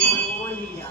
போகணும் இல்லையா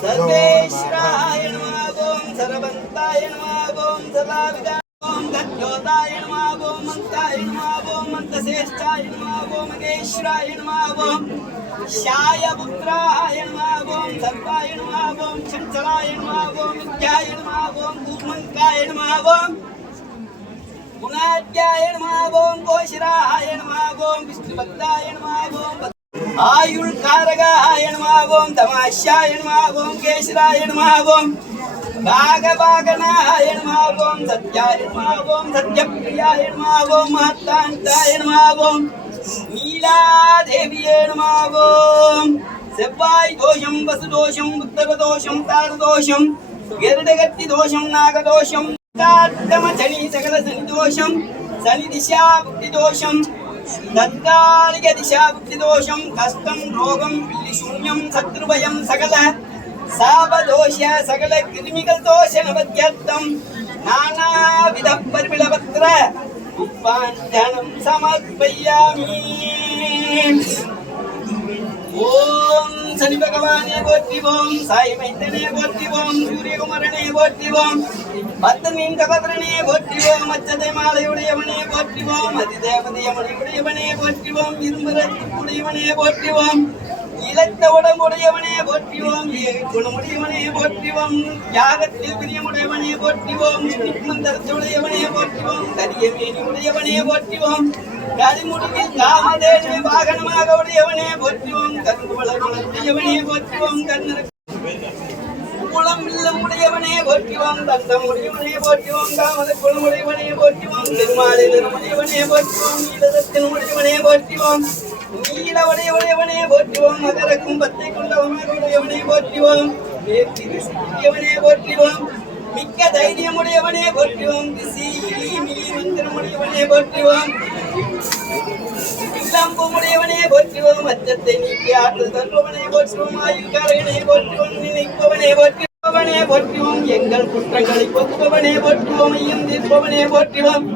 सर्वेश्वराय नमः ॐ सर्वन्ताय नमः ॐ ॐ गद्योताय नमः मन्ताय नमः मन्तश्रेष्ठाय नमः சாயபுத்திராய நமாவோம் சர்வாய நமாவோம் சஞ்சலாய நமாவோம் நித்யாய நமாவோம் கூர்மங்காய நமாவோம் குணாத்யாய நமாவோம் கோஷிராய நமாவோம் விஷ்ணுபத்தாய நமாவோம் ஆயுள் காரகாய நமாவோம் தமாஷாய நமாவோம் கேசராய நமாவோம் பாகபாகனாய நமோம் நீலாதேவியே நமோம் செவ்வாய் தோஷம் வசு தோஷம் உத்தர தோஷம் தார தோஷம் கருடகத்தி தோஷம் நாகதோஷம் காத்தம சனி சகல சனி தோஷம் சனி திசா புத்தி தோஷம் தற்காலிக திசா புத்தி தோஷம் கஷ்டம் ரோகம் பில்லி சூன்யம் சத்ருபயம் சகல சாபதோஷ சகல கிருமிகள் தோஷ நவத்யர்த்தம் நானாவித பரிமிளபத்ர புஷ்பாஞ்சனம் சமர்ப்பயாமி. ஓம் சனி பகவானே போற்றிவோம் சாய் மைந்தனே போற்றிவோம் சூரியகுமரனே போற்றிவோம் பத்தமீன் கபத்ரனே போற்றிவோம் அச்சதை மாலையுடையவனே போற்றிவோம் அதிதேவதையமனையுடையவனே உடையவனே போற்றிவோம் இரும்புறத்துடையவனே போற்றிவோம். இழந்த உடம்புடையவனே போற்றிவோம். குணமுடையவனே போற்றிவோம்? யாகத்தில் பிரியமுடையவனே போற்றிவோம். மந்தரத்துடையவனே போற்றிவோம். கரியமேனி உடையவனே போற்றிவோம். கரிமுடியில் காமதேவனே வாகனமாக உடையவனே போற்றிவோம். கரும்பு வளர்வுடையவனே போற்றிவோம். கண்ணர் குளம் இல்லம் உடையவனே போற்றிவோம். தந்தம் உடையவனே போற்றிவோம். காமத குளமுடையவனே போற்றிவோம். திருமாலை நிறமுடையவனே போற்றிவோம். நீலதத்தின் உடையவனே போற்றிவோம். நீல உடையவனே போற்றுவோம். மகர கும்பத்தை கொண்டவனாக போற்றுவோம். வேற்றி போற்றுவோம். மிக்க தைரியமுடையவனே போற்றுவோம். மந்திரமுடையவனே போற்றுவோம். இளம்புமுடையவனே போற்றுவோம். அச்சத்தை நீக்கி ஆற்றல் தருபவனே போற்றுவோம். ஆயுள்காரகனே போற்றுவோம். நினைப்பவனே போற்றுபவனே போற்றுவோம். எங்கள் குற்றங்களை பொத்துபவனே போற்றுவோம். ஐயம் தீர்ப்பவனே போற்றுவோம்.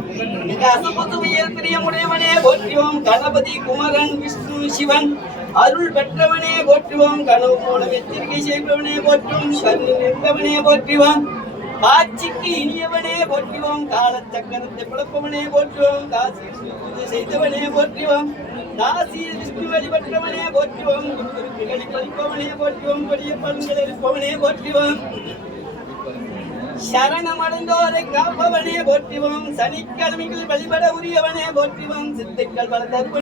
அசுபுதுவியல் பிரியமுடையவனே போற்றுவோம். கணபதி குமரன் விஷ்ணு சிவன் அருள் பெற்றவனே போற்றுவோம். கனவு மூலம் எச்சரிக்கை செய்பவனே போற்றுவோம் கண்ணு நின்றவனே போற்றுவோம். காட்சிக்கு இனியவனே போற்றுவோம். காலச்சக்கரத்தை பிளப்பவனே போற்றுவோம். காசி பூஜை செய்தவனே போற்றுவோம். காசியில் விஷ்ணு வழிபட்டவனே போற்றுவோம். குருக்களை பறிப்பவனே போற்றுவோம். கொடிய பலன்கள் இருப்பவனே போற்றுவோம். சரணமடைந்தோரை காப்பவனே போற்றுவோம். சனிக்கிழமைகள் வழிபட உரியவனே போற்றுவோம். சித்துக்கள் பல தற்பு